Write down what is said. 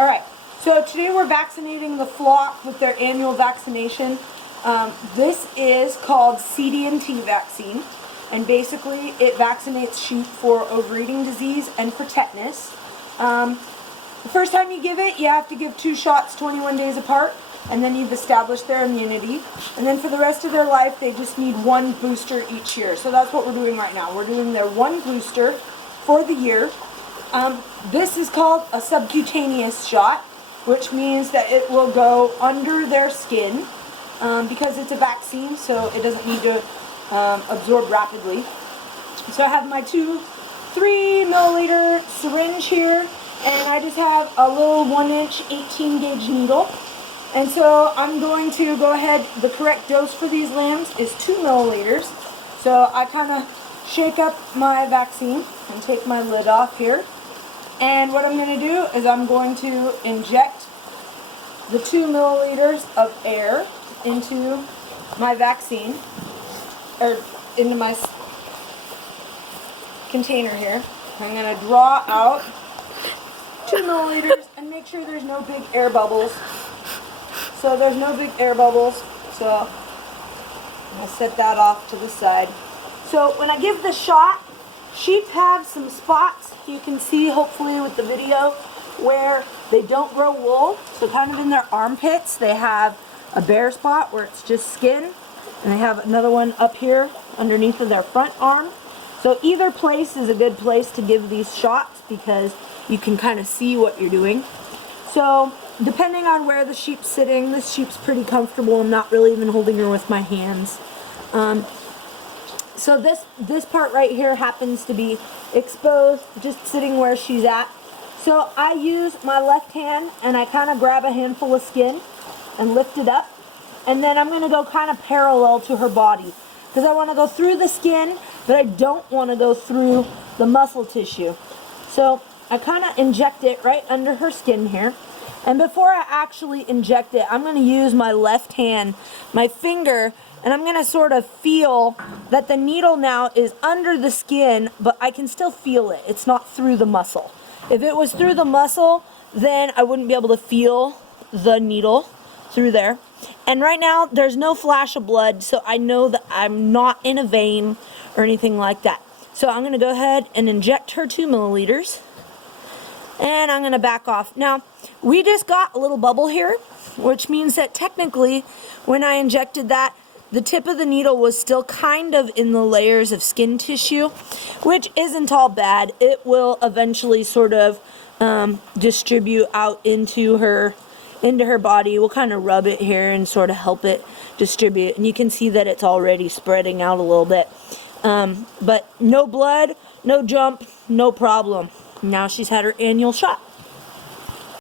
Alright, so today we're vaccinating the flock with their annual vaccination. This is called CDT vaccine, and basically it vaccinates sheep for overeating disease and for tetanus. The first time you give it, you have to give 2 shots 21 days apart, and then you've established their immunity. And then for the rest of their life, they just need 1 booster each year. So that's what we're doing right now. We're doing their 1 booster for the year. This is called a subcutaneous shot, which means that it will go under their skin because it's a vaccine, so it doesn't need to absorb rapidly. So I have my 3 milliliter syringe here, and I just have a little 1-inch 18 gauge needle. And so I'm going to go ahead, the correct dose for these lambs is 2 milliliters. So I kind of shake up my vaccine and take my lid off here. And what I'm going to do is I'm going to inject the 2 milliliters of air into my vaccine, or into my container here. I'm going to draw out 2 milliliters and make sure there's no big air bubbles. So there's no big air bubbles, so I'm going to set that off to the side. So when I give the shot, sheep have some spots, you can see hopefully with the video, where they don't grow wool. So kind of in their armpits, they have a bare spot where it's just skin, and they have another one up here underneath of their front arm. So either place is a good place to give these shots because you can kind of see what you're doing. So depending on where the sheep's sitting, this sheep's pretty comfortable. I'm not really even holding her with my hands. So this part right here happens to be exposed, just sitting where she's at. So I use my left hand and I kind of grab a handful of skin and lift it up. And then I'm going to go kind of parallel to her body, because I want to go through the skin, but I don't want to go through the muscle tissue. So I kind of inject it right under her skin here. And before I actually inject it, I'm going to use my left hand, my finger, and I'm going to sort of feel that the needle now is under the skin, but I can still feel it. It's not through the muscle. If it was through the muscle, then I wouldn't be able to feel the needle through there. And right now, there's no flash of blood, so I know that I'm not in a vein or anything like that. So I'm going to go ahead and inject her 2 milliliters. And I'm going to back off. Now, we just got a little bubble here, which means that technically, when I injected that, the tip of the needle was still kind of in the layers of skin tissue, which isn't all bad. It will eventually sort of distribute out into her body. We'll kind of rub it here and sort of help it distribute. And you can see that it's already spreading out a little bit. But no blood, no jump, no problem. Now she's had her annual shot.